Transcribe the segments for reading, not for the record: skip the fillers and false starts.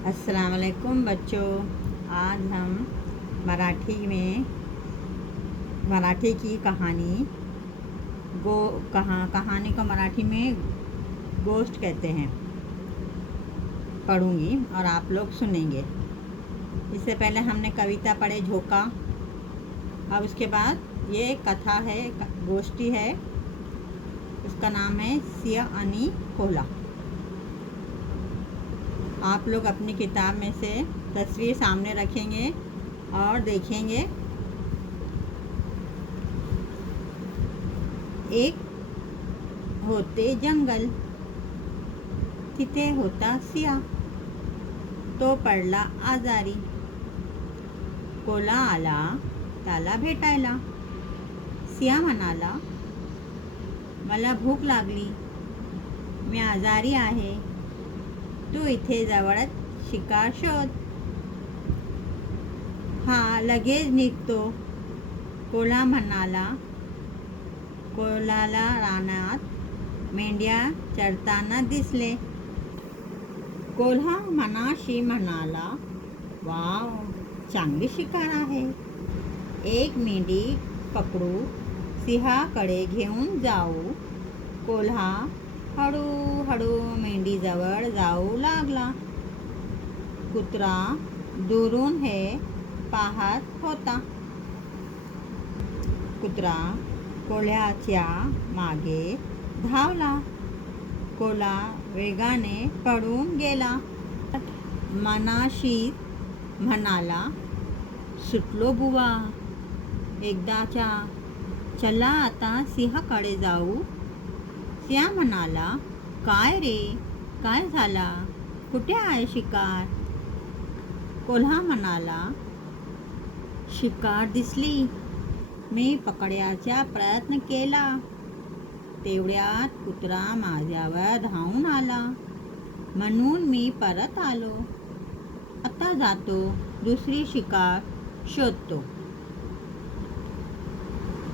अस्सलाम वालेकुम बच्चों। आज हम मराठी की कहानी कहानी को मराठी में गोश्त कहते हैं पढ़ूंगी और आप लोग सुनेंगे। इससे पहले हमने कविता पढ़े झोंका। अब उसके बाद ये कथा है, गोष्ठी है, उसका नाम है सिया आणि कोल्हा। आप लोग अपनी किताब में से तस्वीर सामने रखेंगे और देखेंगे। एक होते जंगल, तिथे होता सिया, तो पडला आजारी। कोल्हा आला त्याला भेटायला। सिया म्हणाला, मला भूक लागली, मी आजारी आहे, तू इथे जवळच शिकार शोध। हा लगेच निघतो, कोल्हा म्हणाला। कोल्हाला रानात मेंढ्या चरताना दिसले। कोल्हा मनाशी म्हणाला, वाव, चांगली शिकार आहे, एक मेंढी पकडू, सिंहाकडे घेऊन जाऊ। कोल्हा हळूहळू मेंढीजवळ जाऊ लागला। कुत्रा दुरून हे पाहत होता। कुत्रा कोल्ह्याच्या मागे धावला। कोल्हा वेगाने पळून गेला। मनाशी म्हणाला, सुटलो बुवा एकदाचा, चला आता सिंहाकडे जाऊ। सिंह म्हणाला, काय रे, काय झाला, कुठे आहे शिकार? कोल्हा म्हणाला, शिकार दिसली, मी पकडायचा प्रयत्न केला, तेवढ्यात कुत्रा माझ्यावर धावून आला, म्हणून मी परत आलो, आता जातो दुसरी शिकार शोधतो।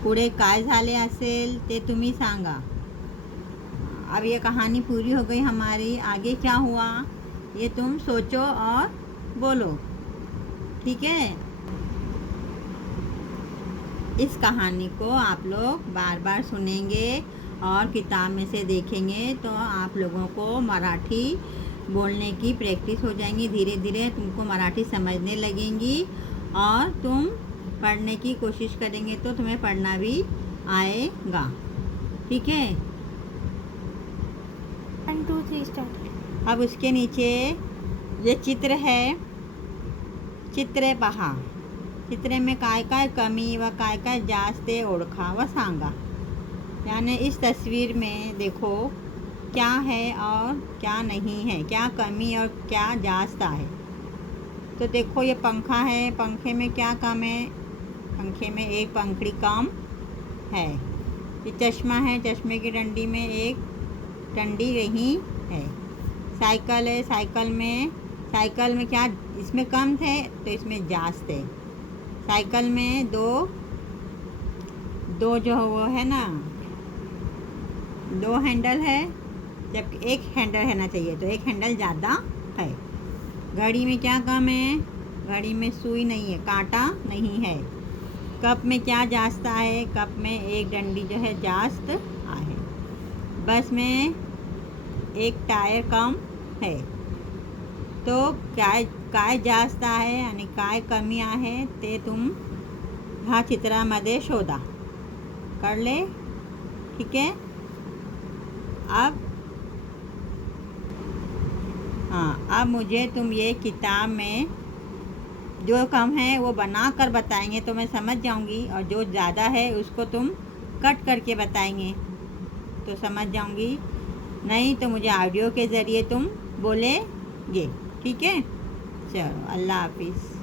पुढे काय झाले असेल ते तुम्ही सांगा। अब ये कहानी पूरी हो गई हमारी, आगे क्या हुआ ये तुम सोचो और बोलो, ठीक है। इस कहानी को आप लोग बार बार सुनेंगे और किताब में से देखेंगे तो आप लोगों को मराठी बोलने की प्रैक्टिस हो जाएंगी। धीरे धीरे तुमको मराठी समझने लगेंगी और तुम पढ़ने की कोशिश करेंगे तो तुम्हें पढ़ना भी आएगा, ठीक है। 1 2 3 स्टार्ट। अब उसके नीचे ये चित्र है, चित्र पहा, चित्र में काय काय कमी व काय काय जास्त आहे ओळखा व सांगा। यानी इस तस्वीर में देखो क्या है और क्या नहीं है, क्या कमी और क्या जास्त है। तो देखो ये पंखा है, पंखे में क्या कम है, पंखे में एक पंखड़ी कम है। ये चश्मा है, चश्मे की डंडी में एक डंडी नहीं है। साइकिल है, साइकिल में क्या इसमें कम थे तो इसमें जास्त है। साइकिल में दो जो वो है ना, दो हैंडल है, जबकि एक हैंडल रहना चाहिए तो एक हैंडल ज़्यादा है। घड़ी में क्या कम है, घड़ी में सुई नहीं है, कांटा नहीं है। कप में क्या जास्त है, कप में एक डंडी जो है जास्त आहे। बस में एक टायर कम है। तो काय जास्त आहे आणि काय कमी आहे ते तुम ह्या चित्रामध्ये शोधा। कळले, ठीक है। अब मुझे तुम ये किताब में जो कम है वो बना कर बताएंगे तो मैं समझ जाऊंगी, और जो ज़्यादा है उसको तुम कट करके बताएंगे तो समझ जाऊंगी, नहीं तो मुझे ऑडियो के ज़रिए तुम बोलेंगे, ठीक है। चलो, अल्लाह हाफिज़।